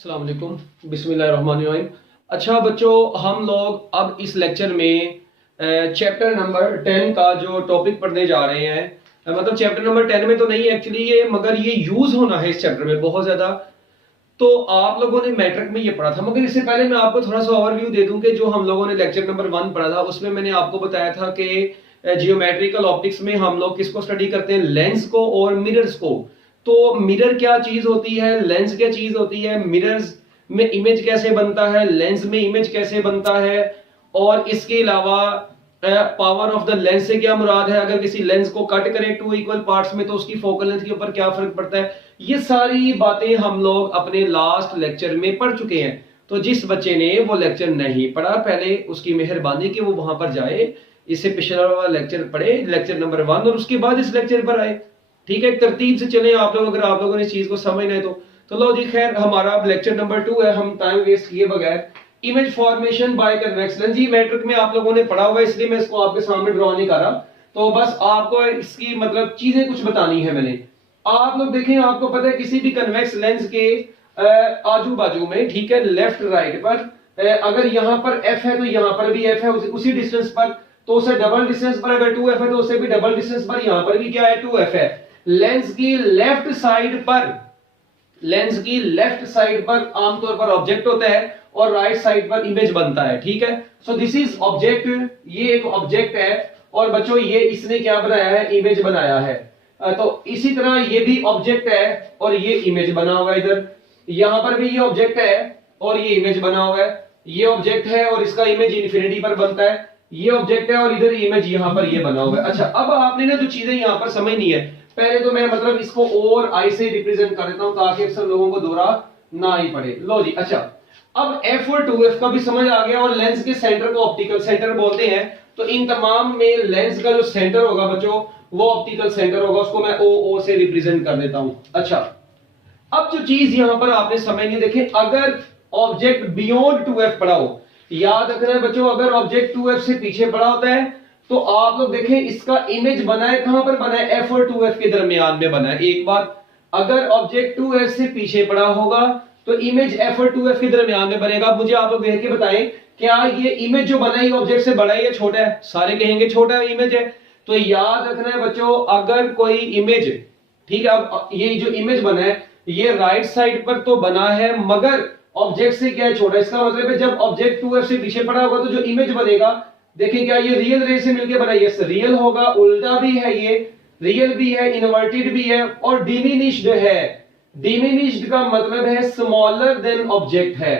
अस्सलाम वालेकुम बिस्मिल्लाहिर्रहमानिर्रहीम। अच्छा बच्चों, हम लोग अब इस लेक्चर में चैप्टर नंबर 10 का जो टॉपिक पढ़ने जा रहे हैं। मतलब चैप्टर नंबर 10 में तो नहीं एक्चुअली ये, मगर ये यूज होना है इस चैप्टर में बहुत ज्यादा। तो आप लोगों ने मैट्रिक में ये पढ़ा था, मगर इससे पहले मैं आपको थोड़ा सा ओवरव्यू दे दूं कि जो हम लोगों ने लेक्चर नंबर 1 पढ़ा था उसमें मैंने आपको बताया था कि जियोमेट्रिकल ऑप्टिक्स में हम लोग किसको स्टडी करते हैं, लेंस को और मिरर्स को। तो मिरर क्या चीज होती है, लेंस क्या चीज होती है, मिरर्स में इमेज कैसे बनता है, लेंस में इमेज कैसे बनता है, और इसके अलावा पावर ऑफ द लेंस से क्या मुराद है, अगर किसी लेंस को कट करें 2 इक्वल पार्ट्स में तो उसकी फोकल लेंथ के ऊपर क्या फर्क पड़ता है। ये सारी बातें हम लोग अपने लास्ट लेक्चर में पढ़ चुके हैं। तो जिस बच्चे ने वो लेक्चर नहीं पढ़ा, पहले उसकी मेहरबानी कि वो वहां पर जाए, इससे पिछला वाला लेक्चर पढ़े, लेक्चर नंबर 1, और उसके बाद इस लेक्चर पर आए। ठीक है, तरतीब से चले आप लोग, अगर आप लोगों ने इस चीज को समझना है तो लो जी। खैर, हमारा अब लेक्चर नंबर 2 है, हम टाइम वेस्ट किए बगैर image formation by convex lens. जी मैट्रिक में आप लोगों ने पढ़ा हुआ है, इसलिए मैं इसको आपके सामने ड्रॉ नहीं कर रहा। तो बस आपको इसकी मतलब चीजें कुछ बतानी है मैंने। आप लोग देखें, आपको पता है किसी भी कन्वेक्स लेंस के आजू बाजू में, ठीक है, लेफ्ट राइट पर अगर यहां पर एफ है तो यहां पर भी एफ है, उसी डिस्टेंस पर। तो उसे डबल डिस्टेंस पर अगर 2f है तो उसे भी डबल डिस्टेंस पर यहां पर भी क्या है, 2f है। लेंस की लेफ्ट साइड पर, लेंस की लेफ्ट साइड पर आमतौर पर ऑब्जेक्ट होता है और राइट साइड पर इमेज बनता है। ठीक है, सो दिस इज ऑब्जेक्ट, ये एक ऑब्जेक्ट है, और बच्चों ये इसने क्या बनाया है, इमेज बनाया है। तो इसी तरह ये भी ऑब्जेक्ट है और ये इमेज बना हुआ है। इधर यहां पर भी ये ऑब्जेक्ट है और ये इमेज बना हुआ है। ये ऑब्जेक्ट है और इसका इमेज इन्फिनिटी पर बनता है। ये ऑब्जेक्ट है और इधर इमेज यहां पर ये बना हुआ है। अच्छा, अब आपने ना जो चीजें यहां पर समझनी है, पहले तो मैं मतलब इसको और आई से रिप्रेजेंट कर देता हूं ताकि अक्सर लोगों को दोहरा ना ही पड़े। लो जी, अच्छा, अब f और 2f का भी समझ आ गया, और लेंस के सेंटर को ऑप्टिकल सेंटर बोलते हैं। तो इन तमाम में लेंस का जो सेंटर होगा बच्चों, वो ऑप्टिकल सेंटर होगा, उसको मैं o से रिप्रेजेंट कर देता हूं। अच्छा, अब जो चीज यहां पर आपने समझनी, देखें, अगर ऑब्जेक्ट बियॉन्ड 2f पड़ा हो, याद रखना है बच्चों, अगर ऑब्जेक्ट 2f से पीछे पड़ा होता है तो आप लोग देखें इसका इमेज बना है, कहां पर बना है, f और 2f के दरमियान में बना है। एक बार अगर ऑब्जेक्ट 2f से पीछे पड़ा होगा तो इमेज f और 2f के दरमियान में बनेगा। मुझे आप लोग देख के बताएं, क्या ये इमेज जो बना है ऑब्जेक्ट से बड़ा है या छोटा है? सारे कहेंगे छोटा इमेज है। तो याद रखना है बच्चों, अगर कोई इमेज, ठीक है, अब ये जो इमेज बना है ये राइट साइड पर तो बना है मगर ऑब्जेक्ट से क्या है, छोटा। इसका मतलब है जब ऑब्जेक्ट 2f से पीछे पड़ा होगा तो जो इमेज बनेगा, देखें, क्या ये रियल रे से मिलकर बना है? यस, रियल होगा, उल्टा भी है, ये रियल भी है, इन्वर्टेड भी है, और डिमिनिश्ड है। डिमिनिश्ड का मतलब है स्मॉलर देन ऑब्जेक्ट है।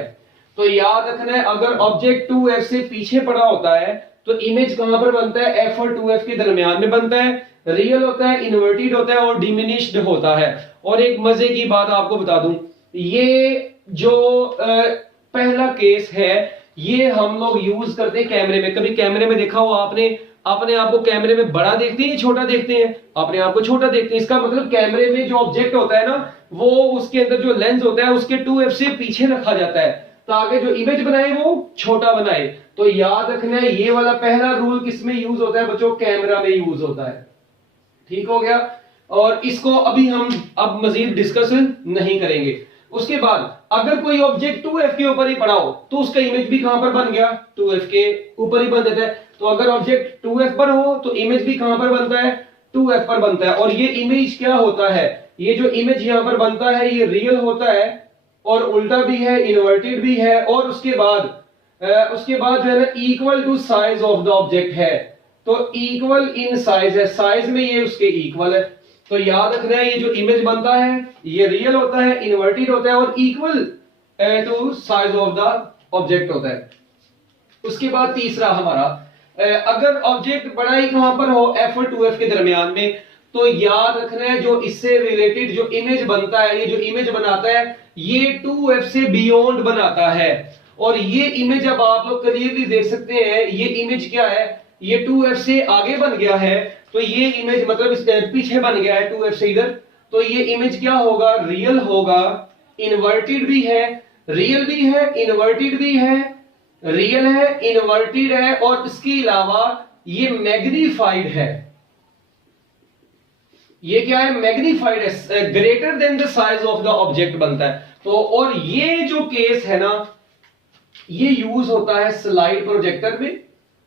तो याद रखना है, अगर ऑब्जेक्ट 2f से पीछे पड़ा होता है तो इमेज कहां पर बनता है, f और 2f के दरमियान में बनता है, रियल होता है, इन्वर्टेड होता है और डिमिनिश्ड होता है। और एक मजे की बात आपको बता दूं, ये जो पहला केस है ये हम लोग यूज करते हैं कैमरे में। कभी कैमरे में देखा हो आपने, अपने आप को कैमरे में बड़ा देखते हैं, छोटा देखते हैं? अपने आप को छोटा देखते हैं। इसका मतलब कैमरे में जो ऑब्जेक्ट होता है ना, वो उसके अंदर जो लेंस होता है उसके 2f से पीछे रखा जाता है ताकि जो इमेज बनाए वो छोटा बनाए। तो याद रखना है, ये वाला पहला रूल किस में यूज होता है बच्चों? कैमरा में यूज होता है। ठीक हो गया, और इसको अभी हम अब मजीद डिस्कस नहीं करेंगे। उसके बाद अगर कोई ऑब्जेक्ट 2f के ऊपर ही पड़ा हो तो उसका इमेज भी कहां पर बन गया, 2f के ऊपर ही बन जाता है। तो अगर ऑब्जेक्ट 2f पर हो तो इमेज भी कहां पर बनता है, 2f पर बनता है। और ये इमेज क्या होता है, ये जो इमेज यहां पर बनता है ये रियल होता है और उल्टा भी है, इन्वर्टेड भी है, और उसके बाद जो है ना, equal to size of the object है। तो इक्वल इन साइज है, साइज में ये उसके इक्वल है। तो याद रखना है, ये जो इमेज बनता है ये रियल होता है, इन्वर्टेड होता है और equal to size of the object होता है। उसके बाद तीसरा हमारा, अगर ऑब्जेक्ट बड़ा ही कहां पर हो, f और 2f के दरमियान में, तो याद रखना है जो इससे रिलेटेड जो इमेज बनता है, ये जो इमेज बनाता है ये 2f से बियॉन्ड बनाता है। और ये इमेज अब आप लोग क्लियरली देख सकते हैं, ये इमेज क्या है, ये 2f से आगे बन गया है। तो ये इमेज मतलब इस पीछे बन गया है 2f से इधर। तो ये इमेज क्या होगा, रियल होगा, इन्वर्टेड भी है, रियल भी है, इन्वर्टेड भी है, रियल है, इन्वर्टेड है, और इसके अलावा ये मैग्नीफाइड है। ये क्या है, मैग्नीफाइड है, greater than the size of the object बनता है। तो और ये जो केस है ना, ये यूज होता है स्लाइड प्रोजेक्टर में।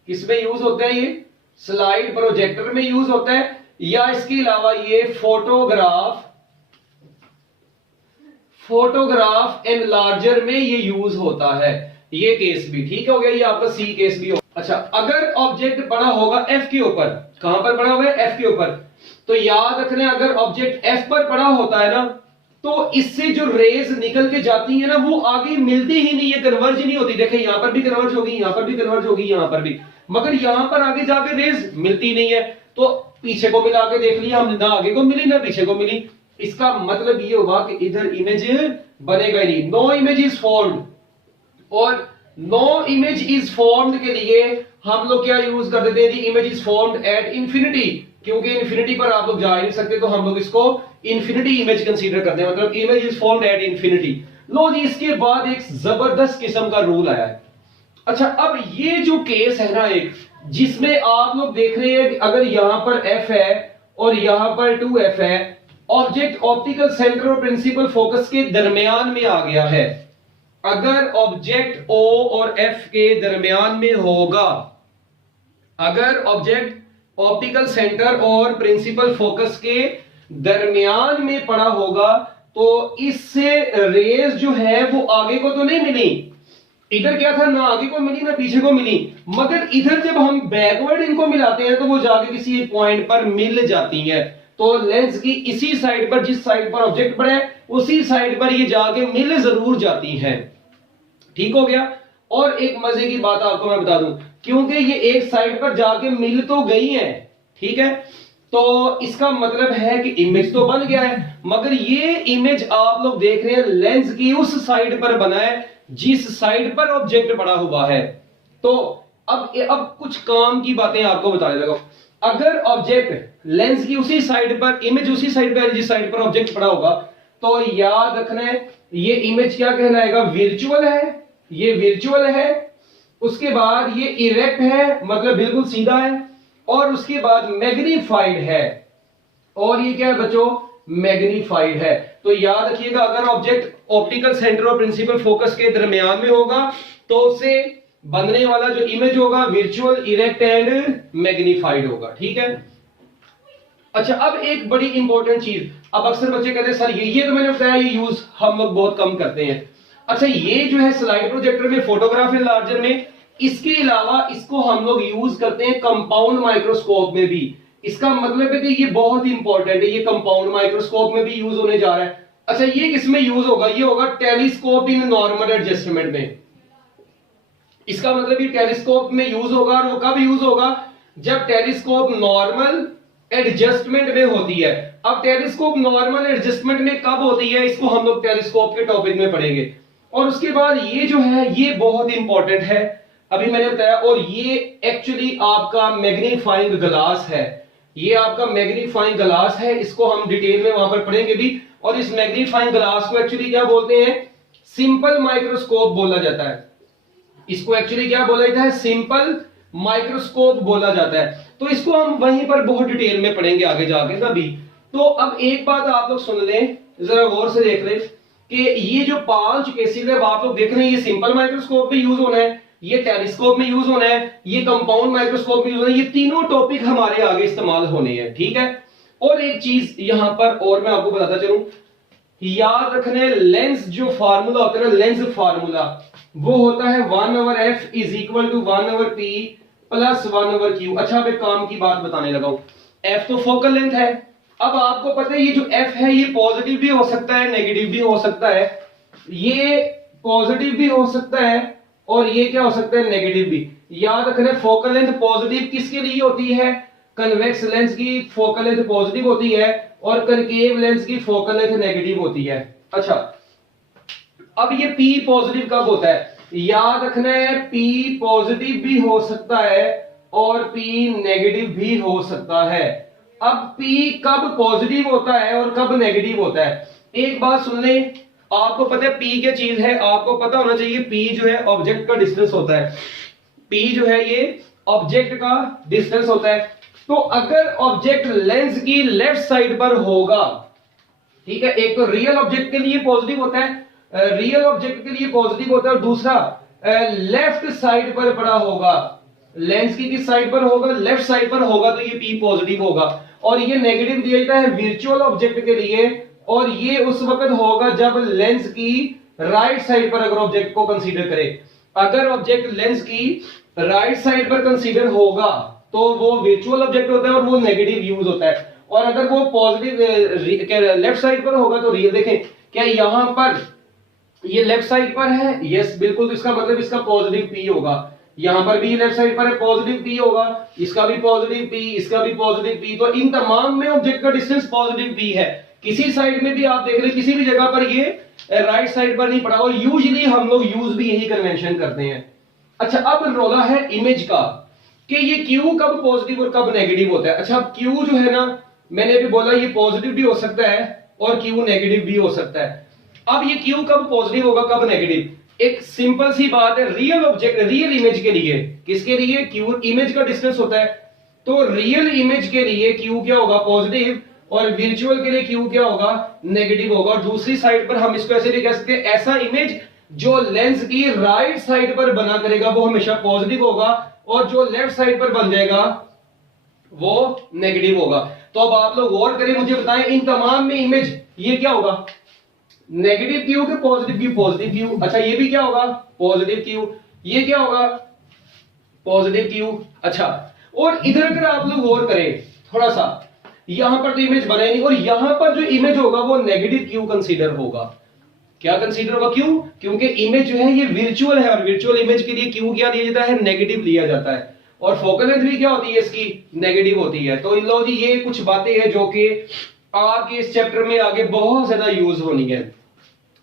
किसमें यूज होता है ये? स्लाइड प्रोजेक्टर में यूज होता है, या इसके अलावा ये फोटोग्राफ एनलार्जर में ये यूज होता है। ये केस भी ठीक हो गया, ये आपका सी केस भी हो। अच्छा, अगर ऑब्जेक्ट पड़ा होगा एफ के ऊपर, कहां पर पड़ा हुआ है? एफ के ऊपर। तो याद रखना, अगर ऑब्जेक्ट एफ पर पड़ा होता है ना, तो इससे जो रेज निकल के जाती है ना, वो आगे मिलती ही नहीं, ये कन्वर्ज नहीं होती। देखिए यहां पर भी कन्वर्ज होगी, यहां पर भी कन्वर्ज होगी, यहां पर भी, मगर यहां पर आगे जाके रेज मिलती नहीं है। तो पीछे को मिला के देख लिया हमने, ना आगे को मिली ना पीछे को मिली। इसका मतलब ये होगा कि इधर इमेज बनेगा ही नहीं। नो इमेज इज फॉर्म्ड, और नो इमेज इज फॉर्म्ड के लिए हम लोग क्या यूज कर देते हैं? Image is formed at infinity, क्योंकि इंफिनिटी पर आप लोग जा ही नहीं सकते, तो हम लोग इसको इंफिनिटी इमेज कंसीडर करते हैं, मतलब image is formed at infinity. लो जी, इसके बाद एक जबरदस्त किस्म का रूल आया है। अच्छा, अब ये जो केस है ना एक, जिसमें आप लोग देख रहे हैं अगर यहां पर f है और यहां पर 2f है, ऑब्जेक्ट ऑप्टिकल सेंटर और प्रिंसिपल फोकस के दरमियान में आ गया है। अगर ऑब्जेक्ट O और F के दरमियान में होगा, अगर ऑब्जेक्ट ऑप्टिकल सेंटर और प्रिंसिपल फोकस के दरमियान में पड़ा होगा, तो इससे रेज जो है वो आगे को तो नहीं मिली। इधर क्या था, ना आगे को मिली ना पीछे को मिली, मगर इधर जब हम बैकवर्ड इनको मिलाते हैं तो वो जाके किसी एक पॉइंट पर मिल जाती है। तो लेंस की इसी साइड पर, जिस साइड पर ऑब्जेक्ट पड़ा है उसी साइड पर ये जाके मिल जरूर जाती हैं। ठीक हो गया। और एक मजे की बात आपको मैं बता दूं, क्योंकि ये एक साइड पर जाके मिल तो गई है, ठीक है, तो इसका मतलब है कि इमेज तो बन गया है, मगर ये इमेज आप लोग देख रहे हैं लेंस की उस साइड पर बना है जिस साइड पर ऑब्जेक्ट पड़ा हुआ है। तो अब कुछ काम की बातें आपको बताने लगा। अगर ऑब्जेक्ट लेंस की उसी साइड पर, इमेज उसी साइड पर जिस साइड पर ऑब्जेक्ट पड़ा होगा, तो याद रखना है ये इमेज क्या कहलाएगा? वर्चुअल है, ये वर्चुअल है। उसके बाद ये इरेक्ट है, मतलब बिल्कुल सीधा है, और उसके बाद मैग्नीफाइड है। और ये क्या है बच्चों? मैग्नीफाइड है। तो याद रखिएगा, अगर ऑब्जेक्ट ऑप्टिकल सेंटर और प्रिंसिपल फोकस के दरमियान में होगा तो उससे बनने वाला जो इमेज होगा वर्चुअल, इरेक्ट एंड मैग्नीफाइड होगा। ठीक है। अच्छा, अब एक बड़ी इंपॉर्टेंट चीज, अब अक्सर बच्चे कहते हैं सर ये तो मैंने बताया, ये यूज हम लोग बहुत कम करते हैं। अच्छा, ये जो है स्लाइड प्रोजेक्टर में, फोटोग्राफ एनलार्जर में, इसके अलावा इसको हम लोग यूज करते हैं कंपाउंड माइक्रोस्कोप में भी। इसका मतलब है कि ये बहुत इंपॉर्टेंट है, ये कंपाउंड माइक्रोस्कोप में भी यूज होने जा रहा है। अच्छा, ये किसमें यूज होगा? ये होगा टेलीस्कोप इन नॉर्मल एडजस्टमेंट में। इसका मतलब ये टेलीस्कोप में यूज होगा, और वो कब यूज होगा? जब टेलीस्कोप नॉर्मल एडजस्टमेंट में होती है। अब टेलीस्कोप नॉर्मल एडजस्टमेंट में कब होती है, इसको हम लोग टेलीस्कोप के टॉपिक में पढ़ेंगे। और उसके बाद ये जो है ये बहुत इंपॉर्टेंट है, अभी मैंने बताया, और ये एक्चुअली आपका मैग्नीफाइंग ग्लास है। ये आपका मैग्नीफाइंग ग्लास है, इसको हम डिटेल में वहां पर पढ़ेंगे भी। और इस मैग्नीफाइंग ग्लास को एक्चुअली क्या बोलते हैं? सिंपल माइक्रोस्कोप बोला जाता है। इसको एक्चुअली क्या बोला जाता है? सिंपल माइक्रोस्कोप बोला जाता है। तो इसको हम वहीं पर बहुत डिटेल में पढ़ेंगे आगे जाके ना भी। तो अब एक बात आप लोग सुन लें, जरा गौर से देख लें कि ये जो 5 केसेस है आप लोग देख रहे हैं, ये सिंपल माइक्रोस्कोप में यूज होना है, ये टेलीस्कोप में यूज होना है, ये कंपाउंड माइक्रोस्कोप में यूज होना है। ये तीनों टॉपिक हमारे आगे इस्तेमाल होने हैं। ठीक है। और एक चीज यहां पर और मैं आपको बताता चलूं, याद रखने, लेंस जो फार्मूला होता है ना, लेंस फार्मूला, वो होता है 1/f is equal to 1/p plus 1/q। अच्छा, अब एक काम की बात बताने लगा हूं। f तो फोकल लेंथ है। अब आपको पता है ये जो f है ये पॉजिटिव भी हो सकता है, नेगेटिव भी हो सकता है। ये पॉजिटिव भी हो सकता है और ये क्या हो सकता है? नेगेटिव भी। याद रखना, फोकल लेंथ पॉजिटिव किसके लिए होती है? कन्वेक्स लेंस की फोकल लेंथ पॉजिटिव होती है, और कनकेव लेंस की फोकल लेंथ नेगेटिव होती है। अच्छा, अब ये P पॉजिटिव कब होता है? याद रखना है, P पॉजिटिव भी हो सकता है और P नेगेटिव भी हो सकता है। अब P कब पॉजिटिव होता है और कब नेगेटिव होता है? एक बात सुन ले, आपको पता है P क्या चीज है? आपको पता होना चाहिए P जो है ऑब्जेक्ट का डिस्टेंस होता है। P जो है ये ऑब्जेक्ट का डिस्टेंस होता है। तो अगर ऑब्जेक्ट लेंस की लेफ्ट साइड पर होगा, ठीक है, एक तो रियल ऑब्जेक्ट के लिए पॉजिटिव होता है, रियल ऑब्जेक्ट के लिए पॉजिटिव होता है, और दूसरा लेफ्ट साइड पर पड़ा होगा, लेंस की किस साइड पर होगा, लेफ्ट साइड पर होगा, तो ये P पॉजिटिव होगा। और ये नेगेटिव दिया जाता है वर्चुअल ऑब्जेक्ट के लिए, और ये उस वक्त होगा जब लेंस की राइट साइड पर अगर ऑब्जेक्ट को कंसीडर करें। अगर ऑब्जेक्ट लेंस की राइट साइड पर कंसीडर होगा तो वो वर्चुअल ऑब्जेक्ट होता है और वो नेगेटिव यूज होता है, और अगर वो पॉजिटिव लेफ्ट साइड पर होगा तो रियल। देखें क्या यहां पर ये लेफ्ट साइड पर है, यस बिल्कुल, तो इसका मतलब इसका पॉजिटिव P होगा। यहां पर भी लेफ्ट साइड पर है, पॉजिटिव P होगा, इसका भी पॉजिटिव P, इसका भी पॉजिटिव P, तो इन तमाम में ऑब्जेक्ट का डिस्टेंस पॉजिटिव P है। किसी साइड में भी आप देख रहे किसी भी जगह पर ये राइट साइड पर नहीं पड़ा, और यूजुअली हम लोग यूज भी यही कन्वेंशन करते हैं। अच्छा, अब रोला है इमेज का कि ये Q कब पॉजिटिव और कब नेगेटिव होता है। अच्छा, अब Q जो है ना, मैंने भी बोला ये पॉजिटिव भी हो सकता है और Q नेगेटिव भी हो सकता है। अब ये Q कब पॉजिटिव होगा कब नेगेटिव, एक सिंपल सी बात है, रियल ऑब्जेक्ट रियल इमेज के लिए, किसके लिए, Q इमेज का डिस्टेंस होता है, तो रियल इमेज के लिए Q क्या होगा, पॉजिटिव, और वर्चुअल के लिए Q क्या होगा, नेगेटिव होगा। और दूसरी साइड पर हम इसको ऐसे भी कह सकते हैं, ऐसा इमेज जो लेंस की राइट साइड पर बना करेगा वो हमेशा पॉजिटिव होगा, और जो लेफ्ट साइड पर बन जाएगा वो नेगेटिव होगा। तो अब आप लोग गौर करें, मुझे बताएं इन तमाम में इमेज ये क्या होगा, नेगेटिव Q के पॉजिटिव Q, पॉजिटिव Q। अच्छा, ये भी क्या होगा, पॉजिटिव Q, ये क्या होगा, पॉजिटिव Q। अच्छा, और इधर अगर आप लोग गौर करें थोड़ा सा, यहां पर तो इमेज बना ही नहीं, और यहां पर जो इमेज होगा वो नेगेटिव Q कंसीडर होगा। क्या कंसीडर होगा, क्यों, क्योंकि इमेज जो है ये वर्चुअल है, और वर्चुअल इमेज के लिए Q क्या लिया जाता है, नेगेटिव लिया जाता है, और फोकल लेंथ भी क्या होती है इसकी, नेगेटिव होती है। तो इन लो जी, ये कुछ बातें हैं जो कि आपके इस चैप्टर में आगे बहुत ज्यादा यूज होनी है।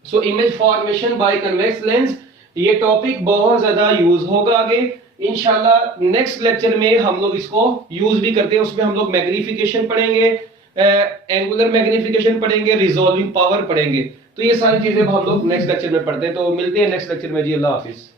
So image formation by convex lens, ये टॉपिक बहुत ज्यादा यूज होगा आगे इंशाल्लाह। नेक्स्ट लेक्चर में हम लोग इसको यूज भी करते हैं, उसमें हम लोग मैग्निफिकेशन पढ़ेंगे, एंगुलर मैग्निफिकेशन पढ़ेंगे, रिजॉल्विंग पावर पढ़ेंगे। तो ये सारी चीजें हम लोग नेक्स्ट लेक्चर में पढ़ते हैं। तो मिलते हैं नेक्स्ट लेक्चर में जी, अल्लाह हाफिज।